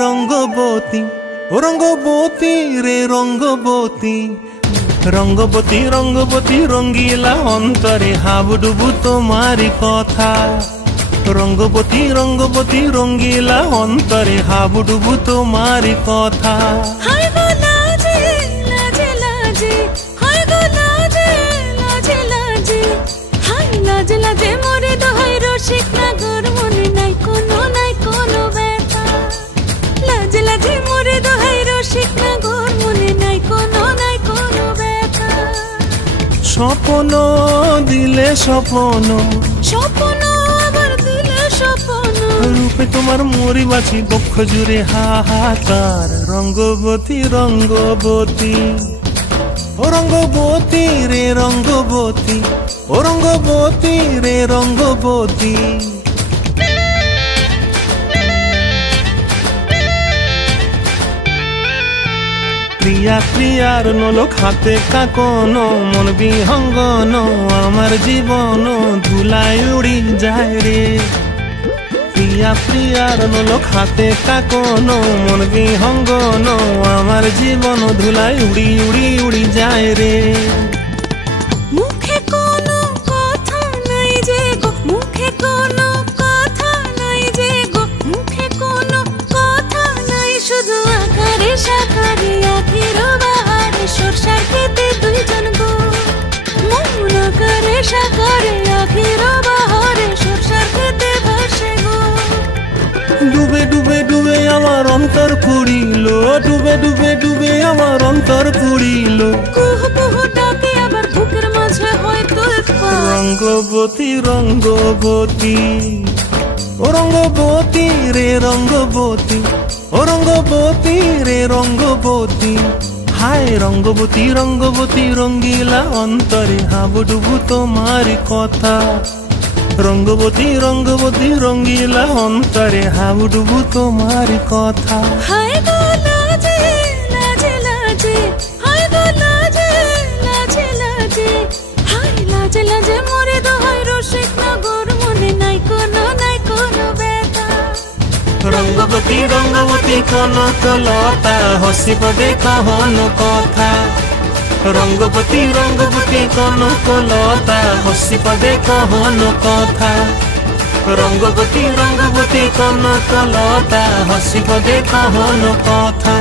রঙ্গবতী ও রঙ্গবতী রে রঙ্গবতী রঙ্গবতী রঙ্গবতী রঙ্গিলা অন্তরে হাবুডুবু তোমারি কথা রঙ্গবতী রঙ্গবতী রঙ্গিলা অন্তরে হাবুডুবু তোমারি কথা স্বপ্ন দিলে স্বপ্ন স্বপ্ন আবার দিলে স্বপ্ন রূপে তোমার মরি বাছি বক্ষ জুড়ে হাহাকার রঙ্গবতী রঙ্গবতী ও রঙ্গবতী রে রঙ্গবতী ও রঙ্গবতী রে রঙ্গবতী প্রিয়া প্রিয়ার নলোক হাতে কাকন মন বিহঙ্গন আমার জীবন ধুলায় উড়ি যায় রে প্রিয়া প্রিয়ার নলোক হাতে কাকন মন বিহঙ্গন আমার জীবন ধুলায় উড়ি উড়ি উড়ি যায় রে মুখে কোনো কথা নাই যে গো মুখে কোনো কথা নাই যে গো মুখে কোনো কথা নাই শুধু আকারে সাকারে আখির বাহারে সরষার খেতে দুইজন গো মন আকারে সাকারে আখির বাহারে সরষার খেতে ভাসে গো ডুবে ডুবে ডুবে আমার অন্তর পুড়িল ডুবে ডুবে ডুবে আমার অন্তর পুড়িল কুহু কুহু ডাকে আবার বুকের মাঝে হয়তো রঙ্গবতী রঙ্গবতী ও রঙ্গবতী রে রঙ্গবতী ও রঙ্গবতী রে রঙ্গবতী হায় রঙ্গবতী রঙ্গবতী রঙ্গিলা অন্তরে হাবুডুবু তোমারি কথা রঙ্গবতী রঙ্গবতী রঙ্গিলা অন্তরে হাবুডুবু তোমারি কথা হায় গো লাজে লাজে লাজে হায় গো লাজে লাজে লাজে হায় লাজে লাজে মরে দোহাই রসিক নগর মনে নাই কোনো ব্যথা রঙ্গবতী রঙ্গবতী কনকলতা হসিব দেখহন কথা রঙ্গবতী রঙ্গবতী কনকলতা হসিব দেখহন কথা রঙ্গবতী রঙ্গবতী কনকলতা হসিব দেখহন কথা।